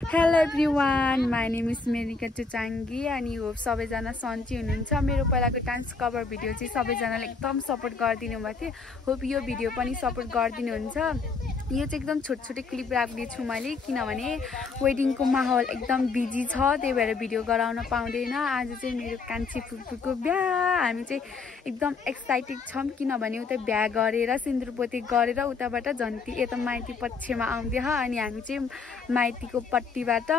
Hello everyone, my name is Menika Tuchangi अनि hope सबैजना सन्चै हुनुहुन्छ। मेरो पहिलाको डान्स कभर भिडियो चाहिँ सबैजनाले एकदम सपोर्ट गरिदिनु भएको थियो। होप यो भिडियो पनि सपोर्ट गरिदिनुहुन्छ। यो चाहिँ एकदम छोटो क्लिप राख्दै छु मैले किनभने वेडिङको माहौल एकदम बिजी छ, त्यही भएर भिडियो गराउन पाउँदैन। आज चाहिँ मेरो कान्छी फुपूको बिहा, हामी चाहिँ एकदम एक्साइटेड छौं किनभने उता बिहा गरेर सिन्दुरपोते गरेर उताबाट झन्ती यता माइती पक्षमा आउँदै ह अनि हामी चाहिँ माइतीको पट्टीबाट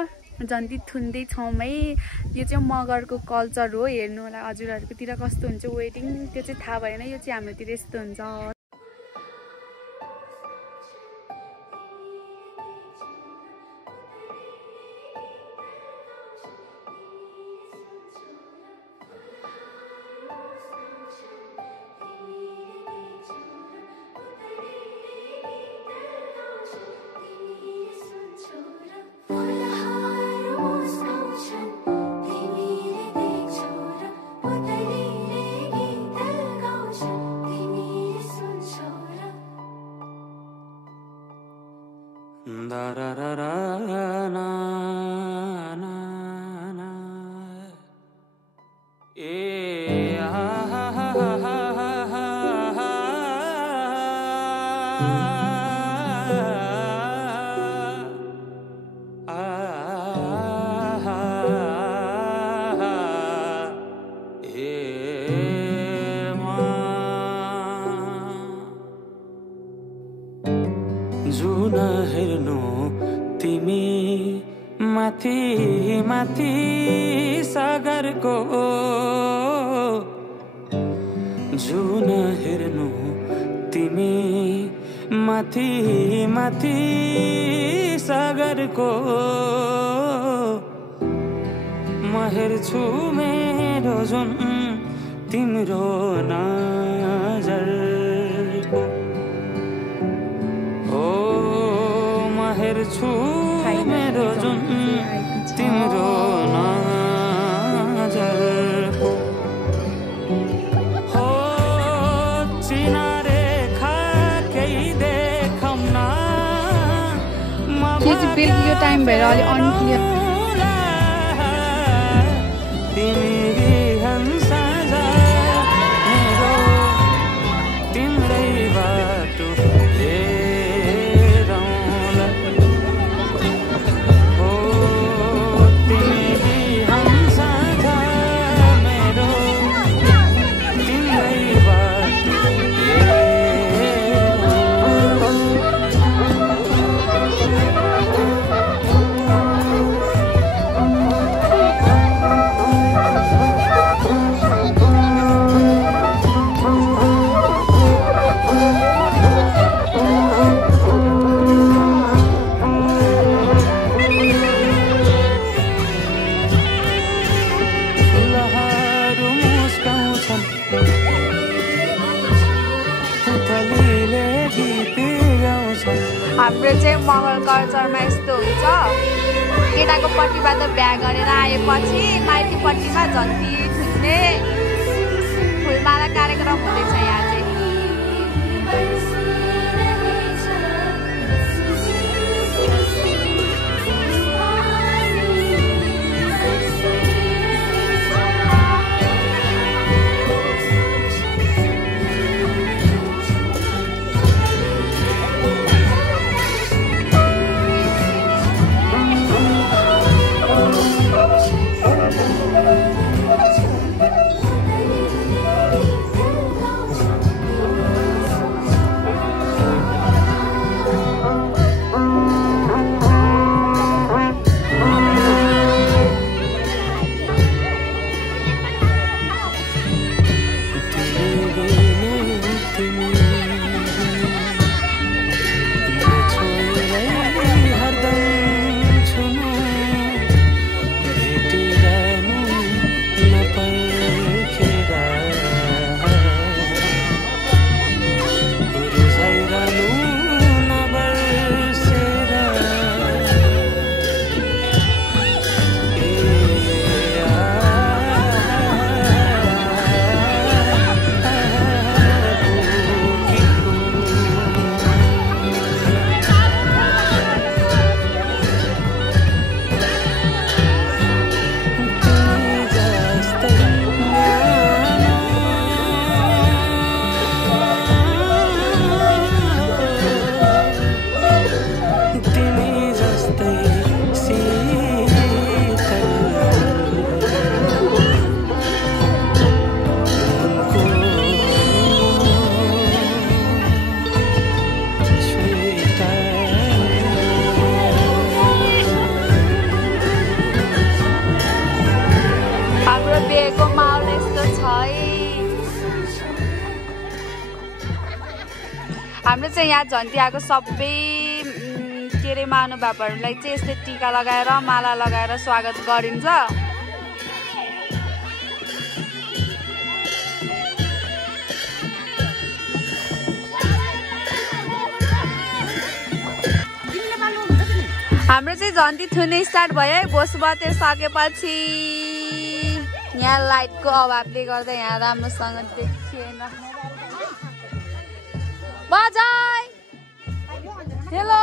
झन्ती थुन्दै छौं है। यो चाहिँ मगरको कल्चर हो, हेर्नु होला हजुरहरुकोतिर कस्तो हुन्छ वेडिङ, त्यो चाहिँ थाहा भएन। यो चाहिँ हाम्रोतिर यस्तो हुन्छ। जुन हेर्नु तिमी माथि माथि सागरको, जुन हेर्नु तिमी माथि माथि सागरको, म हेर्छु मेरो जुन तिम्रो नजरको। हेर्छु मेरो जुन तिम्रो नजरको, हो चिनारे खा केही देखौँ न यो टाइम भएर अलि अनक्लियर। हाम्रो चाहिँ मगर कल्चरमा यस्तो हुन्छ, केटाको पट्टीबाट बिहा गरेर आएपछि माइती पट्टीमा झन्ती थुन्ने फुलमाला कार्यक्रम हुँदैछ यहाँ चाहिँ। हाम्रो चाहिँ यहाँ झन्टियाको सबै के अरे महानुभावहरूलाई चाहिँ यस्तै टिका लगाएर माला लगाएर स्वागत गरिन्छ। हाम्रो चाहिँ झन्टी थुन्ने स्टार्ट भयो है। बोस बतेर सकेपछि यहाँ लाइटको अभावले गर्दा यहाँ राम्रोसँग देखिएन। बजाई हेलो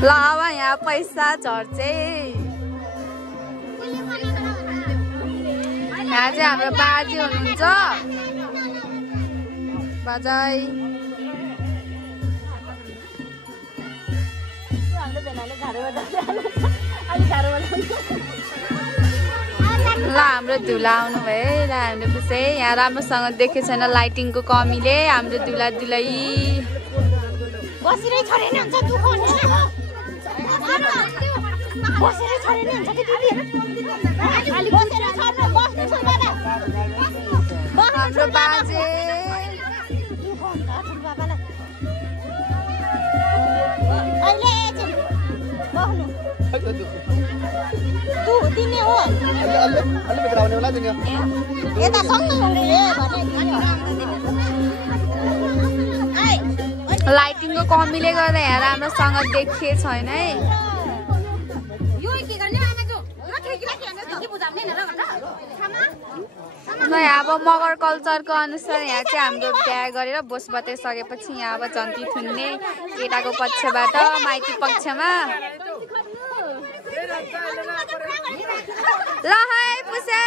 ल अब यहाँ पैसा झर्चे। यहाँ चाहिँ हाम्रो बाजे हुनुहुन्छ। बजाई ल हाम्रो धुला आउनु भयो। ल हामीले पुछे यहाँ राम्रोसँग देखेको छैन लाइटिङको कमीले। हाम्रो धुला धुलै बसेरै छोडेन हुन्छ दुख हुन्छ बसेरै छोडेन हुन्छ कि दिदी अलि बसेर छोड्नु बस्नु छ बाबा हाम्रो बाजे दुख हुन्छ बाबालाई अहिले चाहिँ बस्नु तु दिने हो अलि भित्र आउने होला दिने यता सँगै हुने भने लाइटिङको कमीले गर्दा यहाँ राम्रोसँग देखिए छैन है। अब मगर कल्चरको अनुसार यहाँ चाहिँ हाम्रो बिहा गरेर बोस बताइसकेपछि यहाँ अब झन्टी थुन्ने केटाको पक्षबाट माइती पक्षमा। ल है पुसै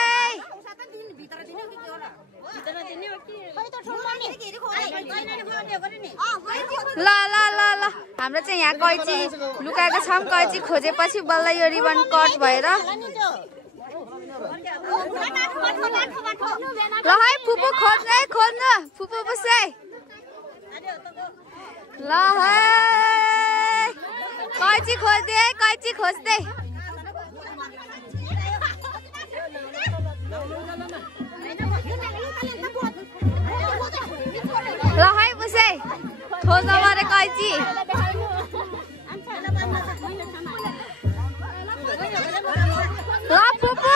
ल ल ल ल हाम्रो चाहिँ यहाँ कैची लुकाएको छौँ। कैची खोजेपछि बल्ल यो रिबन कट भएर ल है फुपू खोज्नु है खोज्नु फुपू पुसै ल है कैची खोज्दै है कैची खोज्दै ल है पुसै खोज्न मरे कैची ल फुपू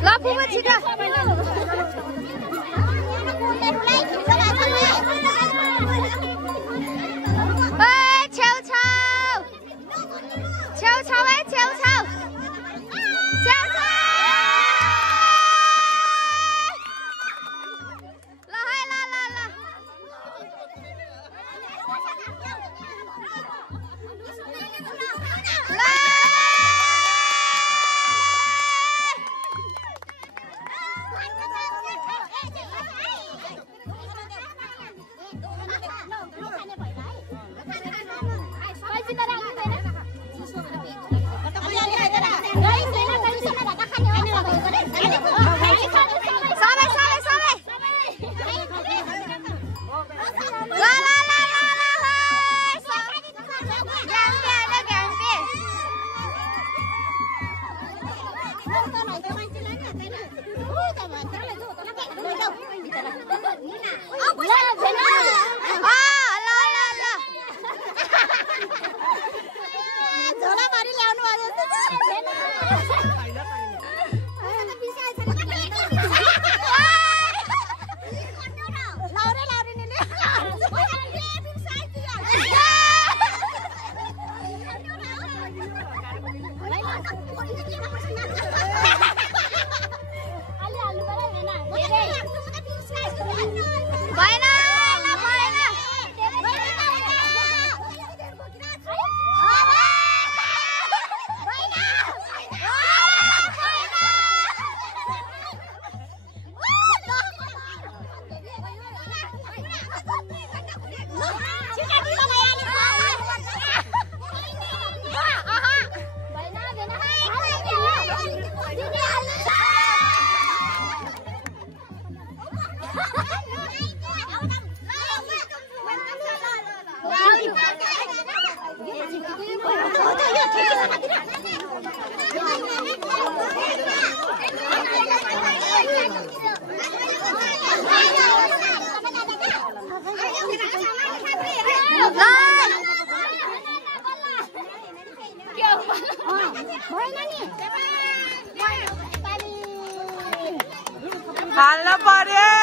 ल फुपू छिटो छेउछाउ है छेउछाउ ल है ल ल ल पर्यो